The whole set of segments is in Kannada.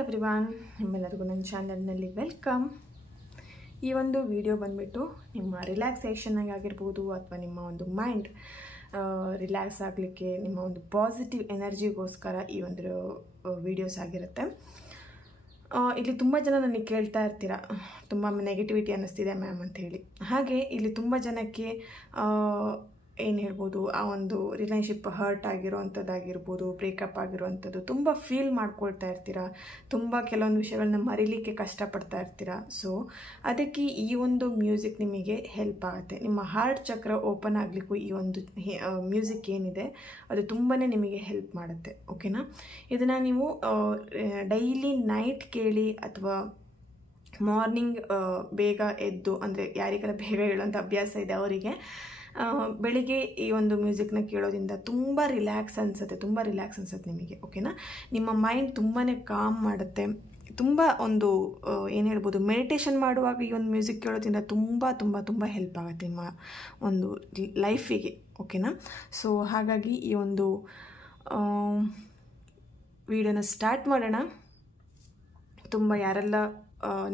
ಎವ್ರಿವಾನ್, ನಿಮ್ಮೆಲ್ಲರಿಗೂ ನನ್ನ ಚಾನಲ್ನಲ್ಲಿ ವೆಲ್ಕಮ್. ಈ ಒಂದು ವಿಡಿಯೋ ಬಂದುಬಿಟ್ಟು ನಿಮ್ಮ ರಿಲ್ಯಾಕ್ಸೇಷನ್ನಾಗಿ ಆಗಿರ್ಬೋದು ಅಥವಾ ನಿಮ್ಮ ಒಂದು ಮೈಂಡ್ ರಿಲ್ಯಾಕ್ಸ್ ಆಗಲಿಕ್ಕೆ ನಿಮ್ಮ ಒಂದು ಪಾಸಿಟಿವ್ ಎನರ್ಜಿಗೋಸ್ಕರ ಈ ಒಂದು ವಿಡಿಯೋಸ್ ಆಗಿರುತ್ತೆ. ಇಲ್ಲಿ ತುಂಬ ಜನ ನನಗೆ ಕೇಳ್ತಾ ಇರ್ತೀರ, ತುಂಬ ನೆಗೆಟಿವಿಟಿ ಅನ್ನಿಸ್ತಿದೆ ಮ್ಯಾಮ್ ಅಂತ ಹೇಳಿ. ಹಾಗೆ ಇಲ್ಲಿ ತುಂಬ ಜನಕ್ಕೆ ಏನು ಹೇಳ್ಬೋದು, ಆ ಒಂದು ರಿಲೇಶನ್ಶಿಪ್ ಹರ್ಟ್ ಆಗಿರೋವಂಥದ್ದಾಗಿರ್ಬೋದು, ಬ್ರೇಕಪ್ ಆಗಿರೋವಂಥದ್ದು ತುಂಬ ಫೀಲ್ ಮಾಡ್ಕೊಳ್ತಾ ಇರ್ತೀರ, ತುಂಬ ಕೆಲವೊಂದು ವಿಷಯಗಳನ್ನ ಮರೀಲಿಕ್ಕೆ ಕಷ್ಟಪಡ್ತಾ ಇರ್ತೀರ. ಸೊ ಅದಕ್ಕೆ ಈ ಒಂದು ಮ್ಯೂಸಿಕ್ ನಿಮಗೆ ಹೆಲ್ಪ್ ಆಗುತ್ತೆ. ನಿಮ್ಮ ಹಾರ್ಟ್ ಚಕ್ರ ಓಪನ್ ಆಗಲಿಕ್ಕೂ ಈ ಒಂದು ಮ್ಯೂಸಿಕ್ ಏನಿದೆ ಅದು ತುಂಬಾ ನಿಮಗೆ ಹೆಲ್ಪ್ ಮಾಡುತ್ತೆ. ಓಕೆನಾ? ಇದನ್ನು ನೀವು ಡೈಲಿ ನೈಟ್ ಕೇಳಿ ಅಥವಾ ಮಾರ್ನಿಂಗ್ ಬೇಗ ಎದ್ದು, ಅಂದರೆ ಯಾರಿಗೆಲ್ಲ ಬೇಗ ಹೇಳೋಂಥ ಅಭ್ಯಾಸ ಇದೆ ಅವರಿಗೆ ಬೆಳಿಗ್ಗೆ ಈ ಒಂದು ಮ್ಯೂಸಿಕ್ನ ಕೇಳೋದ್ರಿಂದ ತುಂಬ ರಿಲ್ಯಾಕ್ಸ್ ಅನಿಸುತ್ತೆ ನಿಮಗೆ. ಓಕೆನಾ? ನಿಮ್ಮ ಮೈಂಡ್ ತುಂಬಾ ಕಾಮ್ ಮಾಡುತ್ತೆ. ತುಂಬ ಒಂದು ಏನು ಹೇಳ್ಬೋದು, ಮೆಡಿಟೇಷನ್ ಮಾಡುವಾಗ ಈ ಒಂದು ಮ್ಯೂಸಿಕ್ ಕೇಳೋದ್ರಿಂದ ತುಂಬ ತುಂಬ ತುಂಬ ಹೆಲ್ಪ್ ಆಗುತ್ತೆ ನಿಮ್ಮ ಒಂದು ಲೈಫಿಗೆ. ಓಕೆನಾ? ಸೊ ಹಾಗಾಗಿ ಈ ಒಂದು ವಿಡಿಯೋನ ಸ್ಟಾರ್ಟ್ ಮಾಡೋಣ. ತುಂಬ ಯಾರೆಲ್ಲ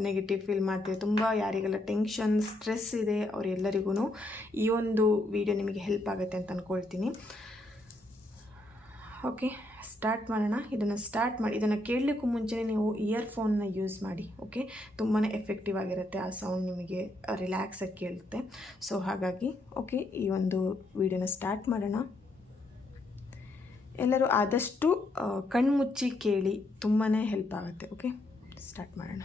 ನೆಗೆಟಿವ್ ಫೀಲ್ ಮಾಡ್ತೀವಿ, ತುಂಬ ಯಾರಿಗೆಲ್ಲ ಟೆನ್ಷನ್ ಸ್ಟ್ರೆಸ್ ಇದೆ ಅವರೆಲ್ಲರಿಗೂ ಈ ಒಂದು ವಿಡಿಯೋ ನಿಮಗೆ ಹೆಲ್ಪ್ ಆಗುತ್ತೆ ಅಂತ ಅಂದ್ಕೊಳ್ತೀನಿ. ಓಕೆ, ಸ್ಟಾರ್ಟ್ ಮಾಡೋಣ. ಇದನ್ನು ಕೇಳಲಿಕ್ಕೂ ಮುಂಚೆ ನೀವು ಇಯರ್ಫೋನ್ನ ಯೂಸ್ ಮಾಡಿ. ಓಕೆ, ತುಂಬಾ ಎಫೆಕ್ಟಿವ್ ಆಗಿರುತ್ತೆ, ಆ ಸೌಂಡ್ ನಿಮಗೆ ರಿಲ್ಯಾಕ್ಸಾಗಿ ಕೇಳುತ್ತೆ. ಸೊ ಹಾಗಾಗಿ ಓಕೆ, ಈ ಒಂದು ವಿಡಿಯೋನ ಸ್ಟಾರ್ಟ್ ಮಾಡೋಣ. ಎಲ್ಲರೂ ಆದಷ್ಟು ಕಣ್ಮುಚ್ಚಿ ಕೇಳಿ, ತುಂಬಾ ಹೆಲ್ಪ್ ಆಗುತ್ತೆ. ಓಕೆ, ಸ್ಟಾರ್ಟ್ ಮಾಡೋಣ.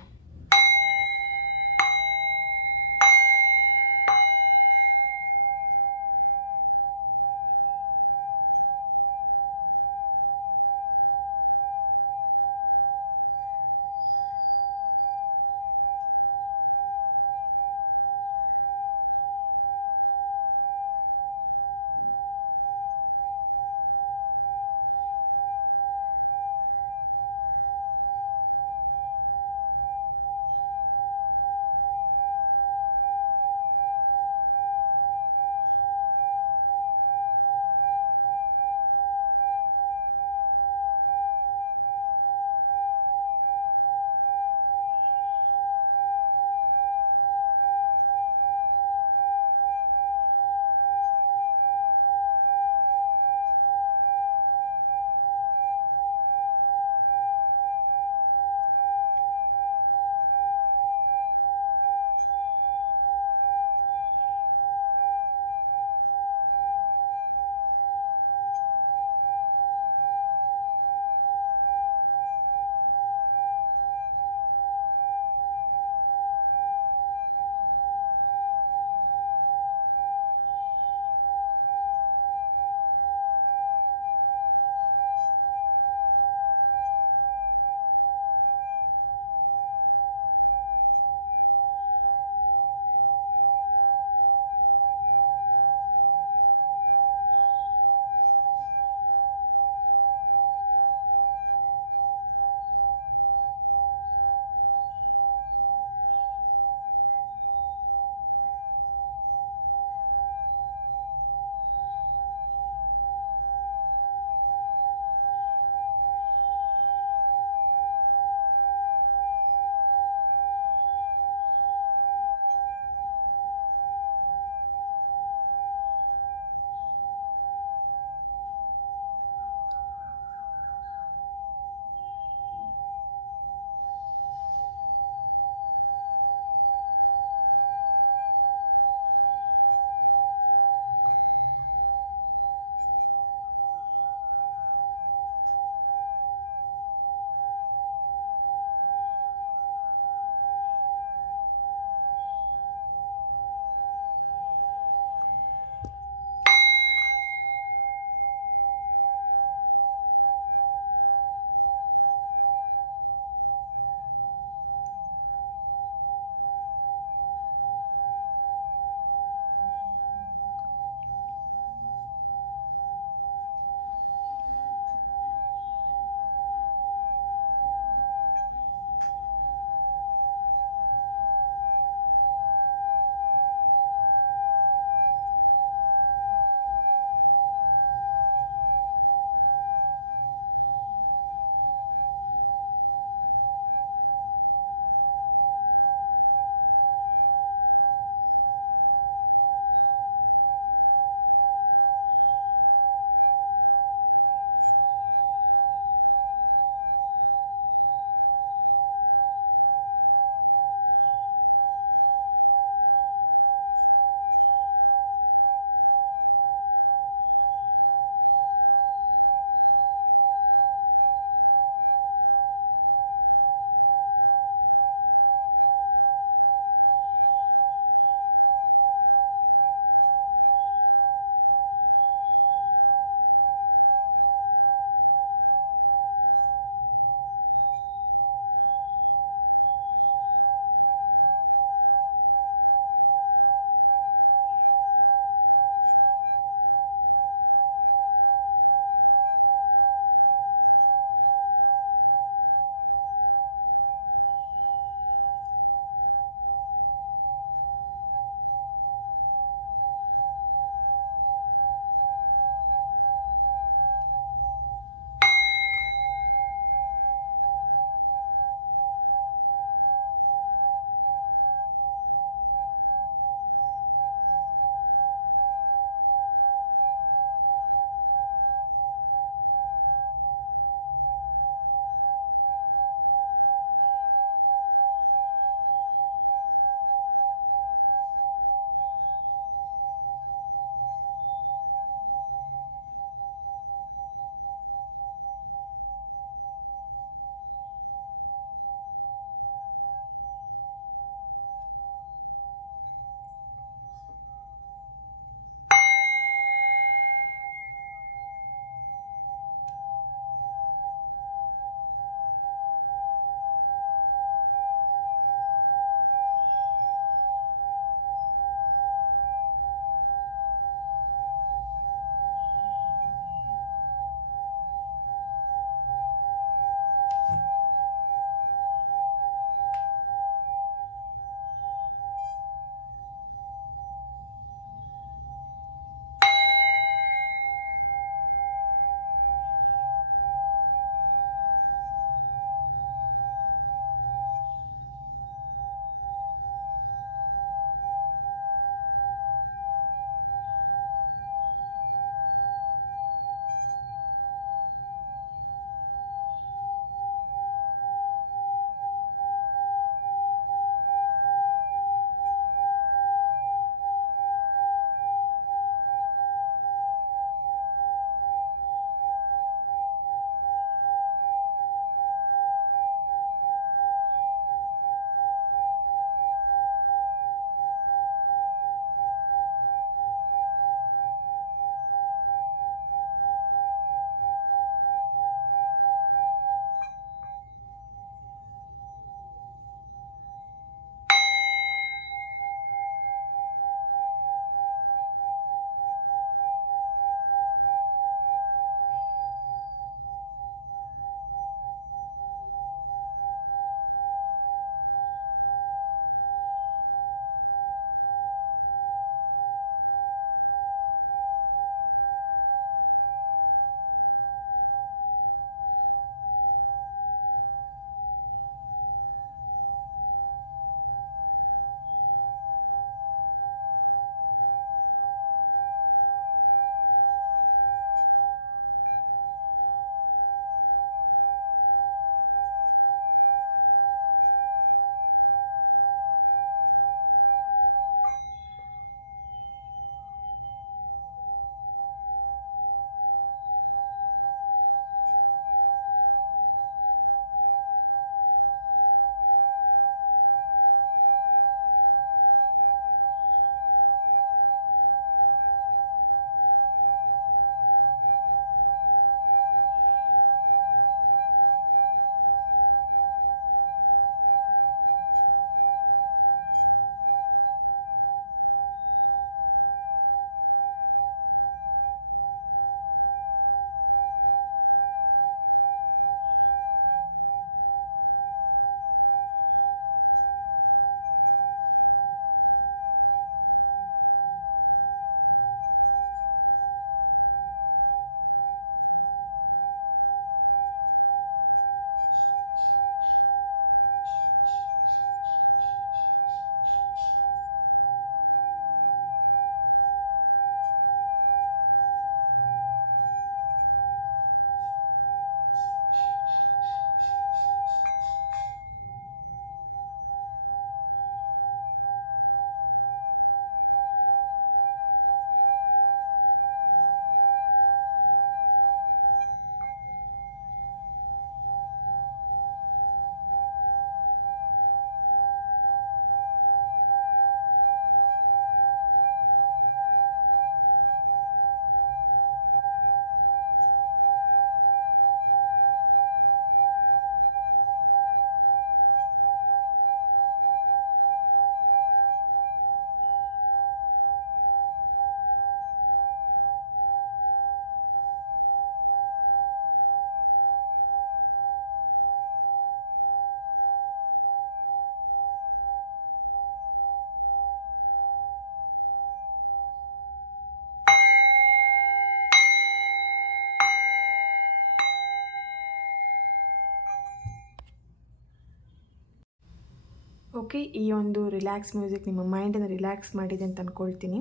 ಓಕೆ, ಈ ಒಂದು ರಿಲ್ಯಾಕ್ಸ್ ಮ್ಯೂಸಿಕ್ ನಿಮ್ಮ ಮೈಂಡನ್ನು ರಿಲ್ಯಾಕ್ಸ್ ಮಾಡಿದೆ ಅಂತ ಅಂದ್ಕೊಳ್ತೀನಿ.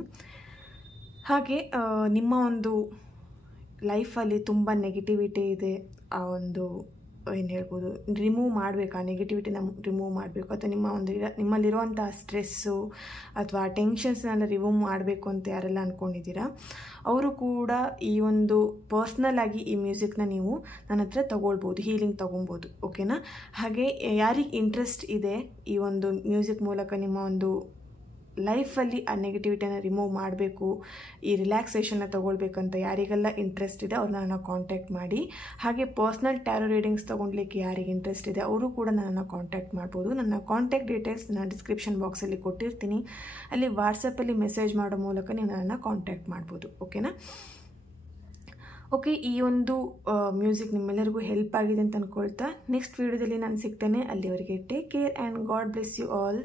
ಹಾಗೆ ನಿಮ್ಮ ಒಂದು ಲೈಫಲ್ಲಿ ತುಂಬ ನೆಗೆಟಿವಿಟಿ ಇದೆ, ಆ ಒಂದು ಏನು ಹೇಳ್ಬೋದು, ರಿಮೂವ್ ಮಾಡಬೇಕು, ಆ ನೆಗೆಟಿವಿಟಿನ ರಿಮೂವ್ ಮಾಡಬೇಕು, ಅಥವಾ ನಿಮ್ಮಲ್ಲಿರುವಂಥ ಸ್ಟ್ರೆಸ್ಸು ಅಥವಾ ಟೆನ್ಷನ್ಸ್ನೆಲ್ಲ ರಿಮೂವ್ ಮಾಡಬೇಕು ಅಂತ ಯಾರೆಲ್ಲ ಅಂದ್ಕೊಂಡಿದ್ದೀರಾ ಅವರು ಕೂಡ ಈ ಒಂದು ಪರ್ಸ್ನಲ್ ಆಗಿ ಈ ಮ್ಯೂಸಿಕ್ನ ನೀವು ನನ್ನ ಹತ್ರ ತೊಗೊಳ್ಬೋದು, ಹೀಲಿಂಗ್ ತೊಗೊಬೋದು. ಓಕೆನಾ? ಹಾಗೆ ಯಾರಿಗೆ ಇಂಟ್ರೆಸ್ಟ್ ಇದೆ ಈ ಒಂದು ಮ್ಯೂಸಿಕ್ ಮೂಲಕ ನಿಮ್ಮ ಒಂದು ಲೈಫಲ್ಲಿ ಆ ನೆಗೆಟಿವಿಟಿನ ರಿಮೂವ್ ಮಾಡಬೇಕು, ಈ ರಿಲ್ಯಾಕ್ಸೇಷನ್ನ ತೊಗೊಳ್ಬೇಕಂತ ಯಾರಿಗೆಲ್ಲ ಇಂಟ್ರೆಸ್ಟ್ ಇದೆ ಅವ್ರನ್ನ ನನ್ನ ಕಾಂಟ್ಯಾಕ್ಟ್ ಮಾಡಿ. ಹಾಗೆ ಪರ್ಸ್ನಲ್ ಟ್ಯಾರೋ ರೀಡಿಂಗ್ಸ್ ತೊಗೊಳ್ಲಿಕ್ಕೆ ಯಾರಿಗೆ ಇಂಟ್ರೆಸ್ಟ್ ಇದೆ ಅವರು ಕೂಡ ನನ್ನನ್ನು ಕಾಂಟ್ಯಾಕ್ಟ್ ಮಾಡ್ಬೋದು. ನನ್ನ ಕಾಂಟ್ಯಾಕ್ಟ್ ಡೀಟೇಲ್ಸ್ ನಾನು ಡಿಸ್ಕ್ರಿಪ್ಷನ್ ಬಾಕ್ಸಲ್ಲಿ ಕೊಟ್ಟಿರ್ತೀನಿ, ಅಲ್ಲಿ ವಾಟ್ಸಪ್ಪಲ್ಲಿ ಮೆಸೇಜ್ ಮಾಡೋ ಮೂಲಕ ನೀವು ನನ್ನನ್ನು ಕಾಂಟ್ಯಾಕ್ಟ್ ಮಾಡ್ಬೋದು. ಓಕೆನಾ? ಓಕೆ, ಈ ಒಂದು ಮ್ಯೂಸಿಕ್ ನಿಮ್ಮೆಲ್ಲರಿಗೂ ಹೆಲ್ಪ್ ಆಗಿದೆ ಅಂತ ಅಂದ್ಕೊಳ್ತಾ ನೆಕ್ಸ್ಟ್ ವೀಡಿಯೋದಲ್ಲಿ ನಾನು ಸಿಗ್ತೇನೆ. ಅಲ್ಲಿವರೆಗೆ take care and God bless you all.